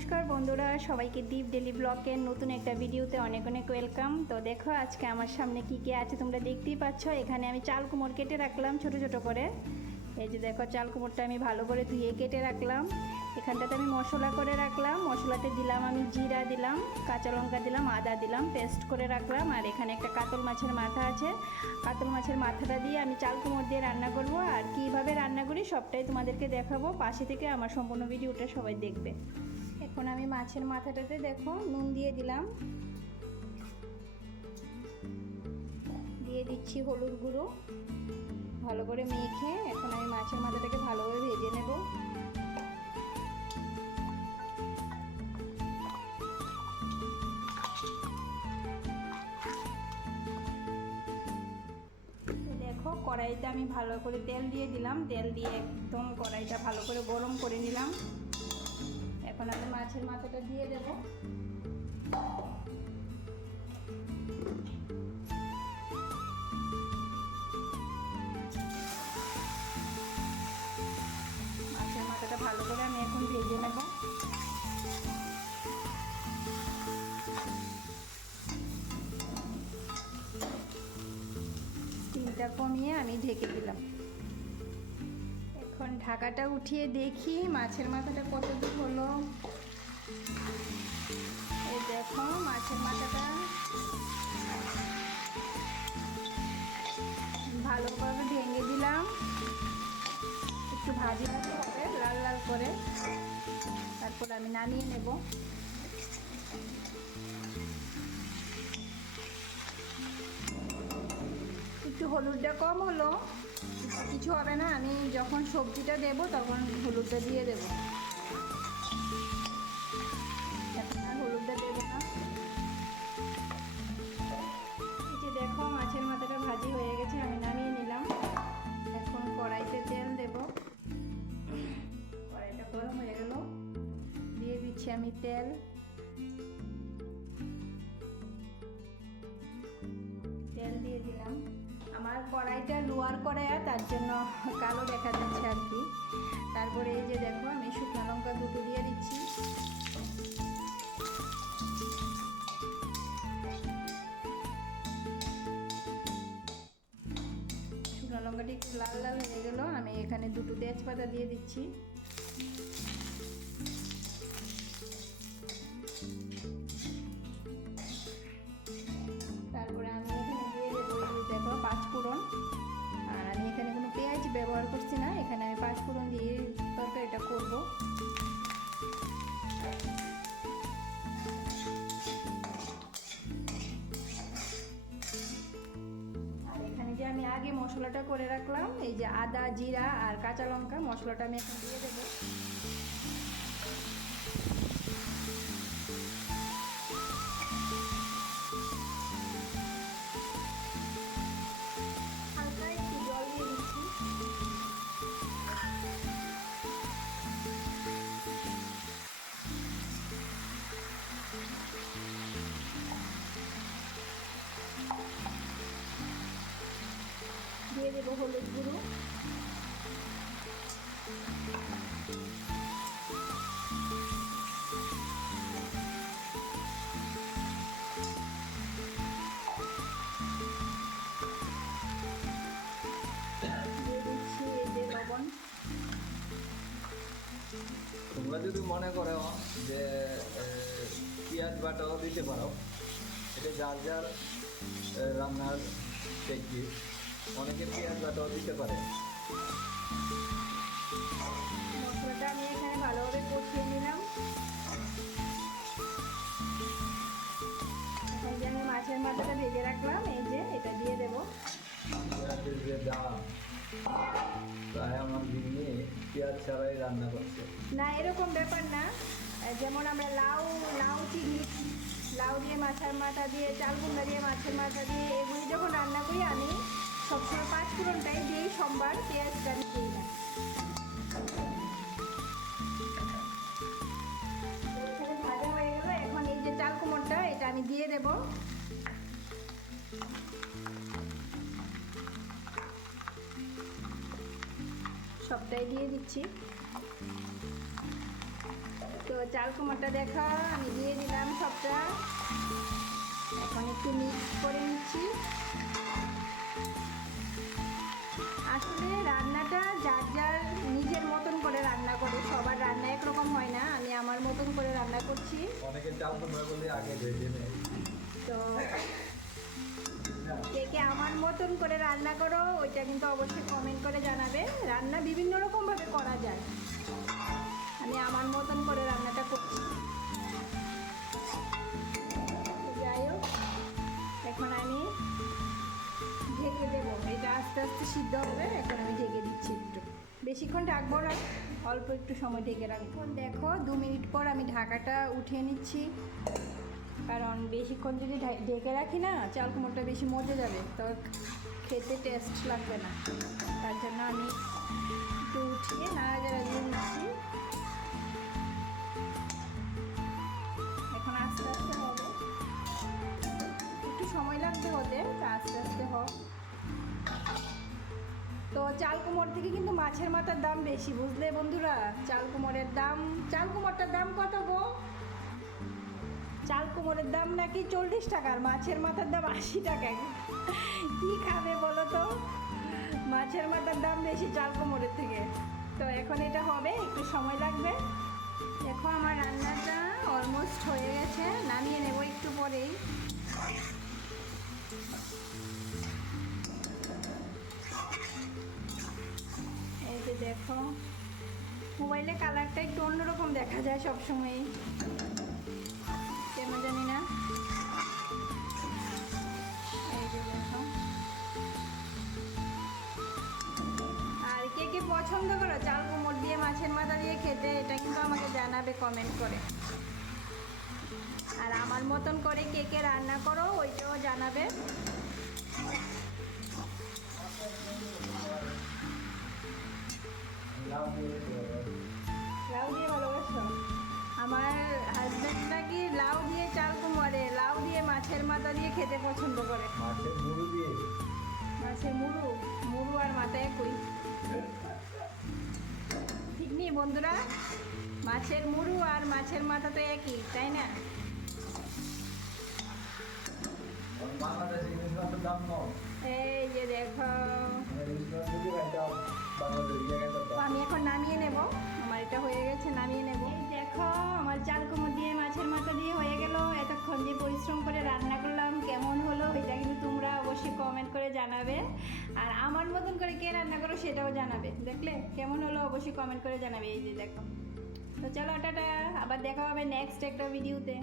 নমস্কার বন্ধুরা, সবাইকে দীপ ডেলি ব্লগের নতুন একটা ভিডিওতে অনেক অনেক ওয়েলকাম। তো দেখো আজকে আমার সামনে কি কি আছে তোমরা দেখতেই পাচ্ছ। এখানে আমি চাল কুমড় কেটে রাখলাম ছোট ছোট করে। এই যে দেখো চাল কুমড়টা আমি ভালো করে ধুয়ে কেটে রাখলাম। এখানটাতে আমি মশলা করে রাখলাম। মশলাতে দিলাম আমি জিরা দিলাম, কাঁচা লঙ্কা দিলাম, আদা দিলাম, পেস্ট করে রাখলাম। আর এখানে একটা কাতল মাছের মাথা আছে। কাতল মাছের মাথাটা দিয়ে আমি চাল কুমড় দিয়ে রান্না করব। আর কীভাবে রান্না করি সবটাই তোমাদেরকে দেখাবো। পাশে থেকে আমার সম্পূর্ণ ভিডিওটা সবাই দেখবে। এখন আমি মাছের মাথাটাতে দেখো নুন দিয়ে দিলাম, দিয়ে দিচ্ছি হলুদ গুঁড়ো। ভালো করে মেখে এখন আমি মাছের মাথাটাকে ভালোভাবে ভেজে নেব। দেখো কড়াইতে আমি ভালো করে তেল দিয়ে দিলাম। তেল দিয়ে একদম কড়াইটা ভালো করে গরম করে নিলাম। এখন আমি মাছের মাথাটা দিয়ে দেব। মাছের মাথাটা ভালো করে আমি এখন ভেজে নেব। স্টিমটা কমিয়ে আমি ঢেকে দিলাম। এখন ঢাকাটা উঠিয়ে দেখি মাছের মাথাটা কতদূর হলো। এই দেখো মাছের মাথাটা ভালোভাবে ভেঙে দিলাম। একটু ভাজি ভাজি হবে লাল লাল করে, তারপর আমি নামিয়ে নেব। একটু হলুদটা কম হলো, কিছু হবে না। আমি যখন সবজিটা দেব তখন হলুদটা দিয়ে দেব, এখন আর হলুদটা দেবো না। এই যে দেখো মাছের মাথাটা ভাজি হয়ে গেছে, আমি নামিয়ে নিলাম। এখন কড়াইতে তেল দেব। কড়াইটা গরম হয়ে গেল, দিয়ে দিচ্ছি আমি তেল। তেল দিয়ে দিলাম। আমার কড়াইটা লোয়ার কড়াই, তার জন্য কালো দেখা যাচ্ছে আর কি। তারপরে এই যে দেখো আমি শুকনো লঙ্কা দুটো দিয়ে দিচ্ছি। শুকনো লঙ্কাটি একটু লাল লাল হয়ে গেল, আমি এখানে দুটো তেজপাতা দিয়ে দিচ্ছি। তারপরে আমি এখানে দিয়ে দেবো দেখো পাঁচফোড়ন। আর আমি এখানে কোনো পেঁয়াজ ব্যবহার করছি না, এখানে আমি পাঁচফোড়ন দিয়ে তরকারিটা করব। আর এখানে যে আমি আগে মশলাটা করে রাখলাম, এই যে আদা জিরা আর কাঁচা লঙ্কা, মশলাটা আমি এখন দিয়ে দেবো। হালকা একটু জল দিয়ে দিচ্ছি। দিয়ে দেবো হলুদ গুঁড়ো। দিয়ে দিচ্ছি এই যে লবণ। তোমরা যদি মনে করো যে পেঁয়াজ বাটাও দিতে পারো, এটা যার যার রান্নার টেকনিক। অনেকে পেঁয়াজ বাটাও দিতে পারে। মশলাটা আমি এখানে ভালোভাবে কষিয়ে নিলাম। এখন যে আমি মাছের মাথাটা ভেজে রাখলাম, এই যে এটা দিয়ে দেবো। পেঁয়াজের যে দাম, প্রায় আমার দিনে পেঁয়াজ ছাড়াই রান্না করছে। না এরকম ব্যাপার না, যেমন আমরা লাউ লাউ চিংড়ি, লাউ দিয়ে মাছের মাথা দিয়ে, চাল কুমড়া দিয়ে মাছের মাথা দিয়ে এগুলি যখন রান্না করি আমি সবসময় পাঁচফোড়নটাই দিই সোমবার, পেঁয়াজটা আমি দিই না। এখানে ভাজা হয়ে গেল। এখন এই যে চাল কুমড়টা এটা আমি দিয়ে দেব। সবটাই দিয়ে দিচ্ছি। তো চাল কুমড়োটা দেখা আমি দিয়ে দিলাম সবটা। এখন একটু মিক্স করে নিচ্ছি। আসলে রান্নাটা যার যার নিজের মতন করে রান্না করে, সবার রান্না একরকম হয় না। আমি আমার মতন করে রান্না করছি। অনেকে চাল কুমড়া করলে আগে ভেজে নেয়। তো কে কে আমার মতন করে রান্না করো ওইটা কিন্তু অবশ্যই কমেন্ট করে জানাবে। রান্না বিভিন্ন রকমভাবে করা যায়, আমি আমার মতন করে রান্নাটা করছি। তো যাই হোক, এখন আমি ঢেকে দেবো। এটা আস্তে আস্তে সিদ্ধ হবে। এখন আমি ঢেকে দিচ্ছি, একটু বেশিক্ষণ ঢাকবো না, অল্প একটু সময় ঢেকে রাখবো। এখন দেখো 2 মিনিট পর আমি ঢাকাটা উঠিয়ে নিচ্ছি, কারণ বেশিক্ষণ যদি ঢেকে রাখি না চাল কুমড়োটা বেশি মজে যাবে, তো খেতে টেস্ট লাগবে না। তার জন্য আমি একটু উঠিয়ে নাড়াচাড়া দিয়ে দিচ্ছি। এখন আস্তে আস্তে হবে, একটু সময় লাগবে হতে, তা আস্তে আস্তে হোক। তো চাল কুমড়োর থেকে কিন্তু মাছের মাথার দাম বেশি, বুঝলে বন্ধুরা। চাল কুমড়োটার দাম কত গো? চাল কুমড়োর দাম নাকি 40 টাকা, আর মাছের মাথার দাম 80 টাকা। কি খাবে বলো তো? মাছের মাথার দাম বেশি চাল কুমড়োর থেকে। তো এখন এটা হবে, একটু সময় লাগবে। দেখো আমার রান্নাটা অলমোস্ট হয়ে গেছে, নামিয়ে নেব একটু পরেই। এই যে দেখো, মোবাইলে কালারটা একটু অন্যরকম দেখা যায় সবসময়, কেন জানি না। এই যে দেখো, আর কে কে পছন্দ করো চাল কুমড়ো দিয়ে মাছের মাথা দিয়ে খেতে, এটা কিন্তু আমাকে জানাবে কমেন্ট করে। আর আমার মতন করে কে কে রান্না করো ওইটাও জানাবে। লাউ দিয়ে ভালোবাসো? আমার হাজব্যান্ড নাকি লাউ দিয়ে চাল কুমড়ে, লাউ দিয়ে মাছের মাথা দিয়ে খেতে পছন্দ করে। মাছের মুড়ি দিয়ে? মাছের মুড়ু আর মাথা একই, ঠিক নেই বন্ধুরা? মাছের মুড়ু আর মাছের মাথা তো একই, তাই না? বাংলাদেশে ইলিশ মাছের দাম কম। এই যে দেখো, ইলিশ মাছ যদি খাইতাম বাংলাদেশে গিয়ে খাইতাম। আমি এখন নামিয়ে নেব, আমার এটা হয়ে গেছে, নামিয়ে নেব। এই দেখো আমার চাল কুমড়ো দিয়ে মাছের মাথা দিয়ে হয়ে গেল। এতক্ষণ যে পরিশ্রম করে রান্না করলাম কেমন হলো এটা কিন্তু তোমরা অবশ্যই কমেন্ট করে জানাবে। আর আমার মতন করে কে রান্না করো সেটাও জানাবে। দেখলে কেমন হলো অবশ্যই কমেন্ট করে জানাবে। এই যে দেখো, তো চলো টাটা, আবার দেখা হবে নেক্সট একটা ভিডিওতে।